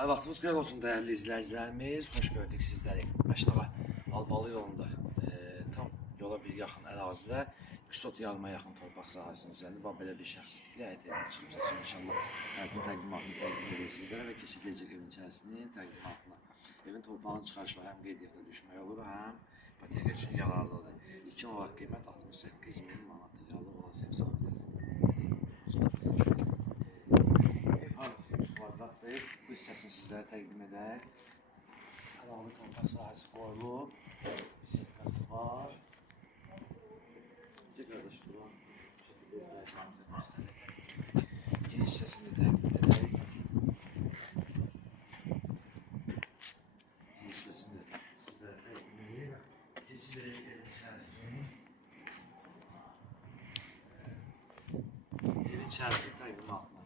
Hər vaxtınız xeyir olsun dəyərli izləyicilərimiz. Xoş gördük sizləri. Məştağa Albalı yolunda tam yola bir yaxın ərazidə 230 yarıma yaxın torpaq sahəsinin üzərində belə bir şəxsliklə həyata çıxmışsa inşallah həyatın təqdimatını təqdim edəcək sizlərə və keçidiləcək evin içərisinin təqdimatına. Evin torpağının çıxarışı həm qeydiyyata düşmək olur, həm ipoteka üçün yararlıdır. İlkin olaraq qiymət 68.000 manat realı olası ev sahibi bu hissəsini sizlərə təqdim edək. Əlavə torpaq sahəsi qoyulub, bir sertifikası var. Necə qardaş buran bu şəkildə izləyicilərimizə göstərək. İkinci hissəsini təqdim edək. İkinci hissəsini sizlərə təqdim edək. Keçidiləcək evin içərisini. Evin içərisini təqdimatına.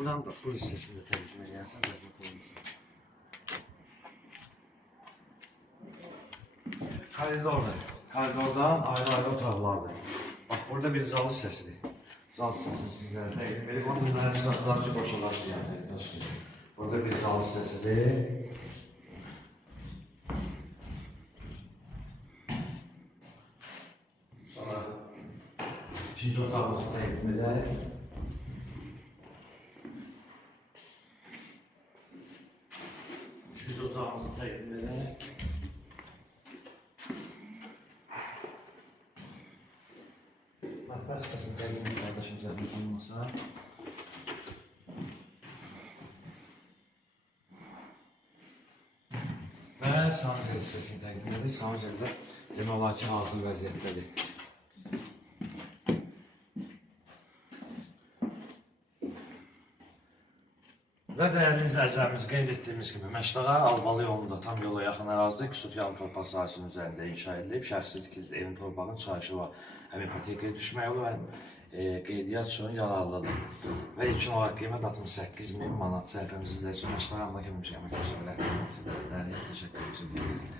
Buradan da bu hissəsində tərcümə gəlsən, zəhmət olmasın. Koridordan ayrı-ayrı otaqlardır. Bax, burada bir zal hissəsidir. Zal hissəsini sizlərə təqdim edib, onun mənəci zatlarcı boşalaşdır. Burada bir zal hissəsidir. Sonra ikinci otağımızı təqdim edək. Üçüncü otağımızı təqdim edək. Mətbəx hissəsini təqdim edək qardaşım zəhmət olmasa. Və sanitər hissəsini təqdim edək. Sanitərdə demək olar ki, hazır vəziyyətdədir. Və dəyərli izləyicilərimiz qeyd etdiyimiz kimi Məştağa Albalı yolunda tam yola yaxın ərazidə 230 yarım torpaq sahəsinin üzərində inşa edilib. Şəxsi tikili evin torpağının çıxarışı var. Həm ipotekaya düşmək olur, həm qeydiyyat üçün yararlıdır. Və ilkin olaraq qiymət 68.000 manat. Səhifəmiz izləyicisi Məştağa Albalı kimi əməkdaşlar sizlərə təşəkkür edirəm.